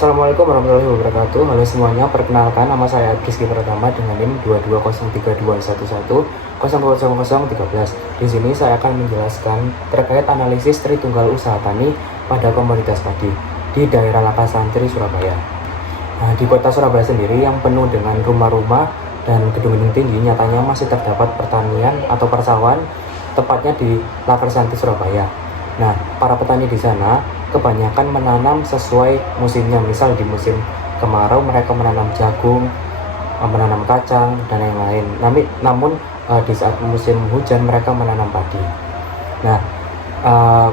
Assalamualaikum warahmatullahi wabarakatuh. Halo semuanya, perkenalkan nama saya Rizky Pratama dengan NIM 2203211000013. Di sini saya akan menjelaskan terkait analisis Tritunggal usaha tani pada komoditas padi di daerah Lakasantri, Surabaya. Nah, di kota Surabaya sendiri yang penuh dengan rumah-rumah dan gedung-gedung tinggi, nyatanya masih terdapat pertanian atau persawahan, tepatnya di Lakasantri, Surabaya. Nah, para petani di sana kebanyakan menanam sesuai musimnya. Misal di musim kemarau mereka menanam jagung, menanam kacang, dan lain-lain. Namun di saat musim hujan mereka menanam padi. Nah,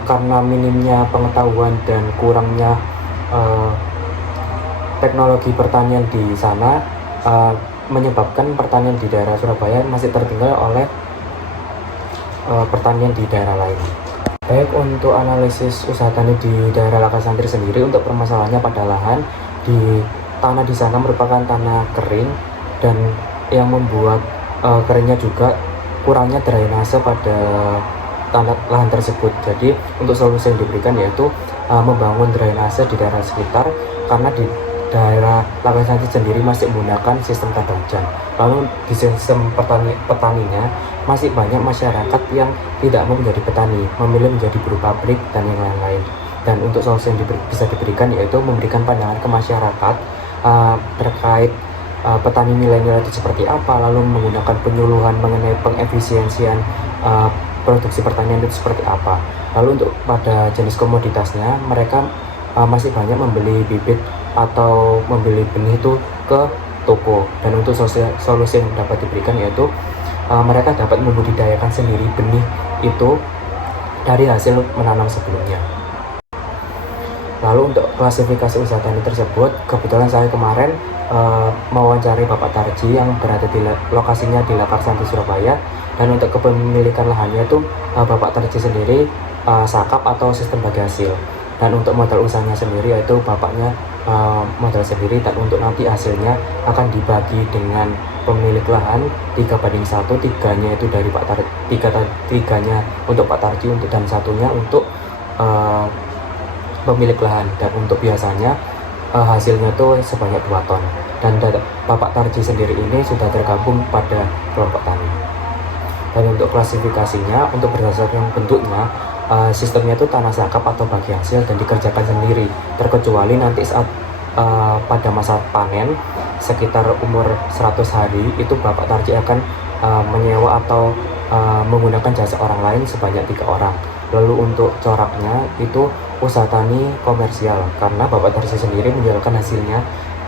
karena minimnya pengetahuan dan kurangnya teknologi pertanian di sana, menyebabkan pertanian di daerah Surabaya masih tertinggal oleh pertanian di daerah lain. Baik, untuk analisis usaha tani di daerah Lakasantri sendiri, untuk permasalahannya pada lahan di tanah di sana merupakan tanah kering, dan yang membuat keringnya juga kurangnya drainase pada tanah lahan tersebut. Jadi untuk solusi yang diberikan yaitu membangun drainase di daerah sekitar, karena di daerah Lakasantri sendiri masih menggunakan sistem tata hujan. Lalu di sistem petaninya masih banyak masyarakat yang tidak mau menjadi petani, memilih menjadi buruh pabrik dan yang lain-lain. Dan untuk solusi yang bisa diberikan yaitu memberikan pandangan ke masyarakat terkait petani milenial itu seperti apa, lalu menggunakan penyuluhan mengenai pengefisiensian produksi pertanian itu seperti apa. Lalu untuk pada jenis komoditasnya, mereka masih banyak membeli bibit atau membeli benih itu ke toko. Dan untuk solusi yang dapat diberikan yaitu mereka dapat membudidayakan sendiri benih itu dari hasil menanam sebelumnya. Lalu untuk klasifikasi usaha tani tersebut, kebetulan saya kemarin mewawancari Bapak Tarji yang berada di lokasinya di Lakasantri, Surabaya. Dan untuk kepemilikan lahannya itu Bapak Tarji sendiri sakap atau sistem bagi hasil. Dan untuk modal usahanya sendiri yaitu bapaknya modal sendiri, dan untuk nanti hasilnya akan dibagi dengan pemilik lahan 3:1, 3-nya itu dari Pak Tarji, 3-nya untuk Pak Tarji dan satunya untuk pemilik lahan. Dan untuk biasanya hasilnya itu sebanyak 2 ton. Dan Bapak Tarji sendiri ini sudah tergabung pada kelompok tani. Dan untuk klasifikasinya, untuk berdasarkan bentuknya, sistemnya itu tanah sakap atau bagi hasil dan dikerjakan sendiri, terkecuali nanti saat pada masa panen sekitar umur 100 hari itu Bapak Tarji akan menyewa atau menggunakan jasa orang lain sebanyak 3 orang. Lalu untuk coraknya itu usaha tani komersial, karena Bapak Tarji sendiri menjualkan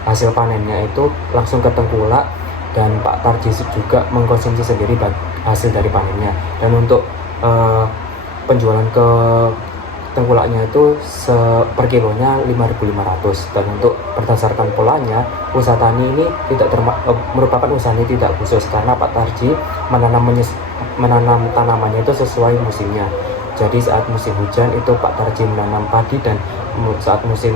hasil panennya itu langsung ke tengkulak, dan Pak Tarji juga mengkonsumsi sendiri hasil dari panennya. Dan untuk penjualan ke tengkulaknya itu per kilonya 5.500. Dan untuk berdasarkan polanya, usaha tani ini merupakan usaha tani tidak khusus, karena Pak Tarji menanam tanamannya itu sesuai musimnya. Jadi saat musim hujan itu Pak Tarji menanam padi, dan saat musim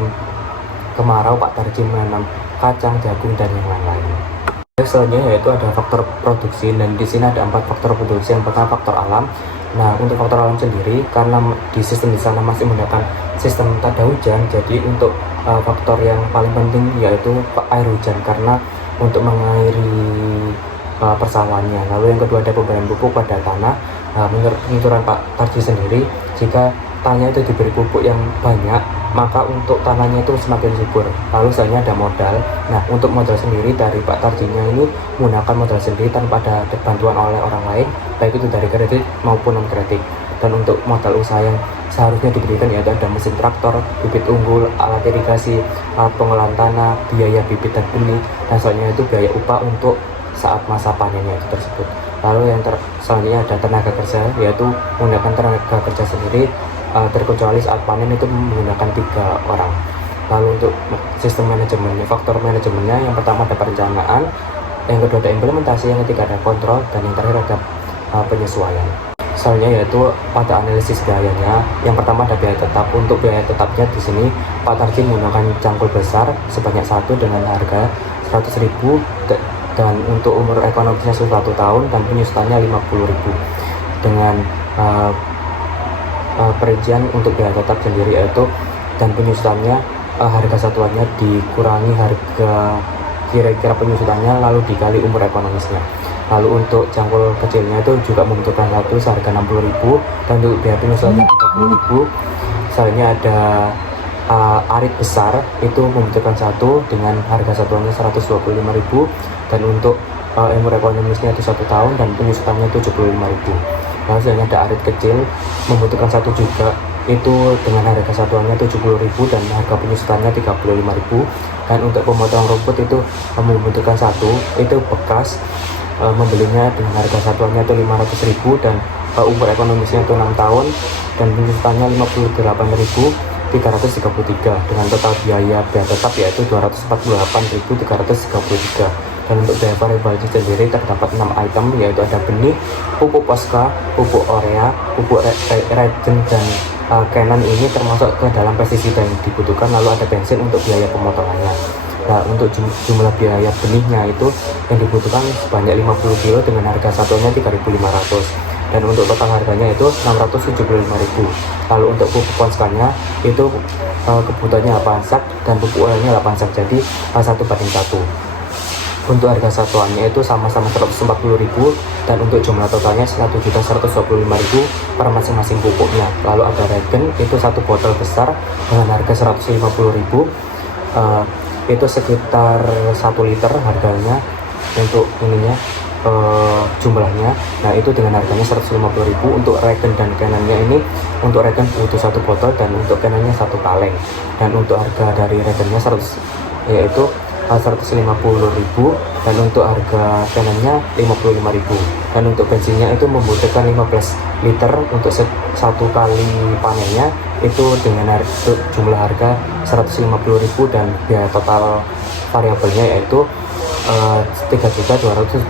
kemarau Pak Tarji menanam kacang, jagung, dan yang lain-lain. Selanjutnya yaitu ada faktor produksi, dan di sini ada 4 faktor produksi. Yang pertama faktor alam. Nah, untuk faktor alam sendiri, karena di sistem di sana masih menggunakan sistem tata hujan, jadi untuk faktor yang paling penting yaitu air hujan, karena untuk mengairi persawahannya. Lalu yang kedua ada pemberian pupuk pada tanah. Menurut penuturan Pak Tarji sendiri, jika tanahnya itu diberi pupuk yang banyak, maka untuk tanahnya itu semakin subur. Lalu selanjutnya ada modal. Nah, untuk modal sendiri dari Pak Tarjinya ini menggunakan modal sendiri tanpa ada bantuan oleh orang lain, baik itu dari kredit maupun non kredit. Dan untuk modal usaha yang seharusnya diberikan yaitu ada mesin traktor, bibit unggul, alat irigasi, alat pengolahan tanah, biaya bibit dan benih, dan selanjutnya itu biaya upah untuk saat masa panennya itu tersebut. Lalu yang selanjutnya ada tenaga kerja, yaitu menggunakan tenaga kerja sendiri, terkecuali saat panen itu menggunakan 3 orang. Lalu untuk sistem manajemennya, faktor manajemennya, yang pertama ada perencanaan, yang kedua ada implementasi, yang ketiga ada kontrol, dan yang terakhir ada penyesuaian. Selanjutnya yaitu pada analisis biayanya. Yang pertama ada biaya tetap. Untuk biaya tetapnya di sini Pak Tarji menggunakan cangkul besar sebanyak 1 dengan harga 100.000, dan untuk umur ekonomisnya 1 tahun, dan penyusutannya 50.000. Dengan perincian untuk biaya tetap sendiri yaitu, dan penyusutannya harga satuannya dikurangi harga kira-kira penyusutannya lalu dikali umur ekonomisnya. Lalu untuk cangkul kecilnya itu juga membutuhkan satu seharga 60.000, dan untuk biaya penyusutannya 30.000. Misalnya ada arit besar itu membutuhkan satu dengan harga satuannya 125.000, dan untuk umur ekonomisnya itu 1 tahun dan penyusutannya 75.000. Lalu misalnya ada arit kecil membutuhkan satu juga, itu dengan harga satuannya 70.000 dan harga penyusutannya 35.000. Dan untuk pemotong rumput itu membutuhkan satu, itu bekas, membelinya dengan harga satuannya itu 500.000 dan umur ekonomisnya itu 6 tahun dan penyusutannya 58.333 dengan total biaya tetap yaitu 248.333. Dan untuk biaya variabelnya sendiri terdapat 6 item, yaitu ada benih, pupuk Posca, pupuk Orea, pupuk Regen, dan Canon ini termasuk ke dalam pestisida yang dibutuhkan. Lalu ada bensin untuk biaya pemotongannya. Nah, untuk jumlah biaya benihnya itu yang dibutuhkan sebanyak 50 kilo dengan harga satuannya 3.500, dan untuk total harganya itu 675.000. Lalu untuk pupuk Poscanya itu kebutuhannya 8 sak dan pupuk Orenya 8 sak, jadi 1:1. Untuk harga satuannya itu sama-sama 140.000 dan untuk jumlah totalnya 1.125.000 per masing-masing pupuknya. Lalu ada Regen itu 1 botol besar dengan harga 150.000, itu sekitar 1 liter harganya untuk ininya, jumlahnya. Nah itu dengan harganya 150.000. Untuk Regen dan Canonnya ini, untuk Regen butuh 1 botol dan untuk Canonnya 1 kaleng. Dan untuk harga dari Regennya 150.000 dan untuk harga Canonnya 55.000. Dan untuk bensinnya itu membutuhkan 15 liter untuk satu kali panennya, itu dengan jumlah harga 150.000 dan biaya total variabelnya yaitu 3.270.000.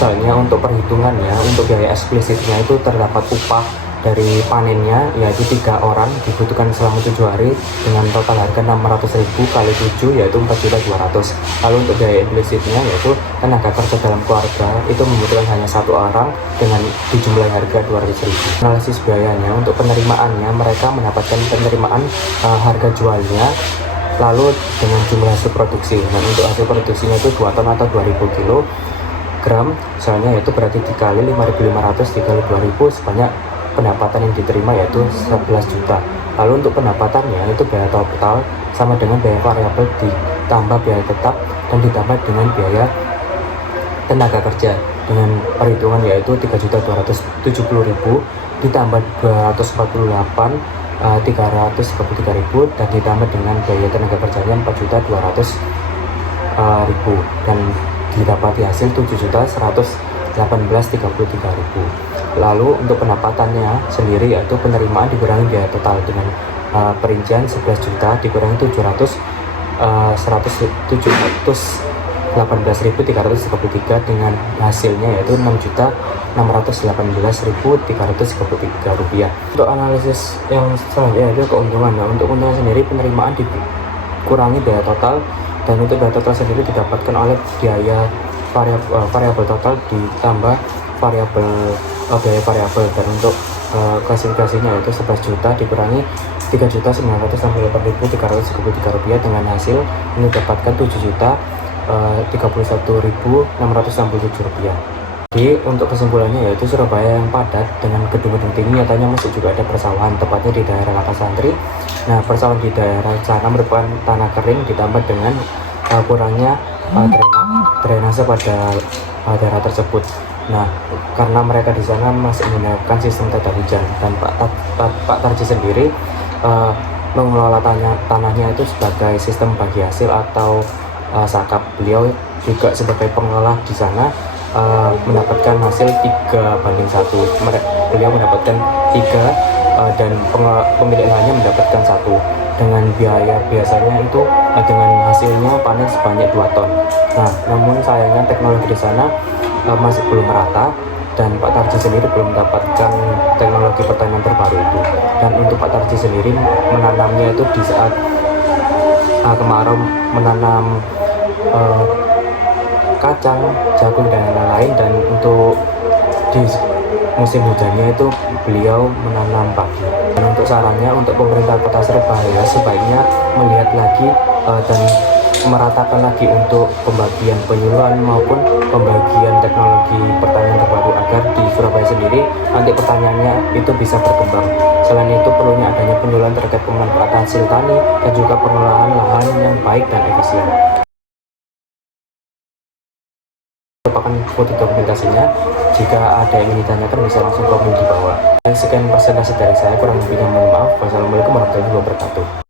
Misalnya untuk perhitungannya, untuk biaya eksplisitnya itu terdapat upah dari panennya yaitu 3 orang dibutuhkan selama 7 hari dengan total harga 600.000 kali 7 yaitu 4.200.000. Lalu untuk biaya implisitnya yaitu tenaga kerja dalam keluarga itu membutuhkan hanya 1 orang dengan dijumlahi harga 200.000. Analisis biayanya, untuk penerimaannya mereka mendapatkan penerimaan harga jualnya lalu dengan jumlah hasil produksi. Dan untuk hasil produksinya itu 2 ton atau 2000 kilogram, misalnya yaitu berarti dikali 5.500 dikali 2.000, sebanyak pendapatan yang diterima yaitu 11 juta. Lalu untuk pendapatannya itu biaya total sama dengan biaya variabel ditambah biaya tetap dan ditambah dengan biaya tenaga kerja dengan perhitungan yaitu 3.270.000 ditambah 248 333.000 dan ditambah dengan biaya tenaga kerjanya 4.200.000 dan didapati hasil 7.118.33.000. Lalu untuk pendapatannya sendiri yaitu penerimaan dikurangi biaya total dengan perincian 11 juta dikurangi 118.333 dengan hasilnya yaitu 6.618.333 rupiah. Untuk analisis yang selanjutnya yaitu keuntungan. Nah, untuk keuntungan sendiri penerimaan dikurangi biaya total, dan untuk biaya total sendiri didapatkan oleh biaya variabel total ditambah biaya variabel. Dan untuk klasifikasinya yaitu 11 juta dikurangi 3.968.333 rupiah dengan hasil mendapatkan 7.031.667 rupiah. Jadi untuk kesimpulannya yaitu Surabaya yang padat dengan gedung-gedung tinggi nyatanya masih juga ada persawahan, tepatnya di daerah Lakasantri. Nah, persawahan di daerah sana merupakan tanah kering ditambah dengan kurangnya drainase pada daerah tersebut. Nah, karena mereka di sana masih menggunakan sistem tata hujan, dan Pak Tarji sendiri mengelola tanahnya itu sebagai sistem bagi hasil atau sakap. Beliau juga sebagai pengelola di sana mendapatkan hasil 3:1. Beliau mendapatkan 3 dan pemilik lahannya mendapatkan 1 dengan biaya biasanya itu dengan hasilnya panen sebanyak 2 ton. Nah, namun sayangnya teknologi di sana masih belum merata dan Pak Tarji sendiri belum mendapatkan teknologi pertanian terbaru itu. Dan untuk Pak Tarji sendiri menanamnya itu di saat kemarau, menanam kacang, jagung dan lain-lain, dan untuk di musim hujannya itu beliau menanam padi. Dan untuk sarannya, untuk pemerintah Kota Surabaya sebaiknya melihat lagi dan meratakan lagi untuk pembagian penyuluhan maupun pembagian teknologi pertanian terbaru agar di Surabaya sendiri nanti pertaniannya itu bisa berkembang. Selain itu perlunya adanya penyuluhan terkait pemanfaatan hasil tani dan juga pengelolaan lahan yang baik dan efisien. Merupakan foto dokumentasinya. Jika ada yang ingin ditanyakan bisa langsung komen di bawah. Dan sekian presentasi dari saya, kurang lebihnya mohon maaf. Wassalamualaikum warahmatullahi wabarakatuh.